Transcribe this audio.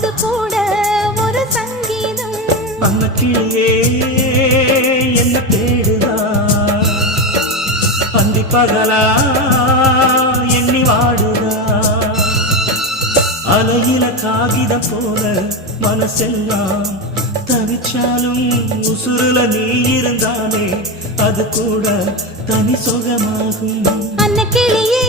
அது கூட ஒரு சங்கீதம். அந்த கிளியே என்ன தேடுதா, அந்தி பகலா எண்ணி வாடுதா. அலையில காகிதம் போல மனசெல்லாம் தவிச்சாலும் உசுருல நீ இருந்தாலே அது கூட தனி சுகமாகும். அந்த கிளியே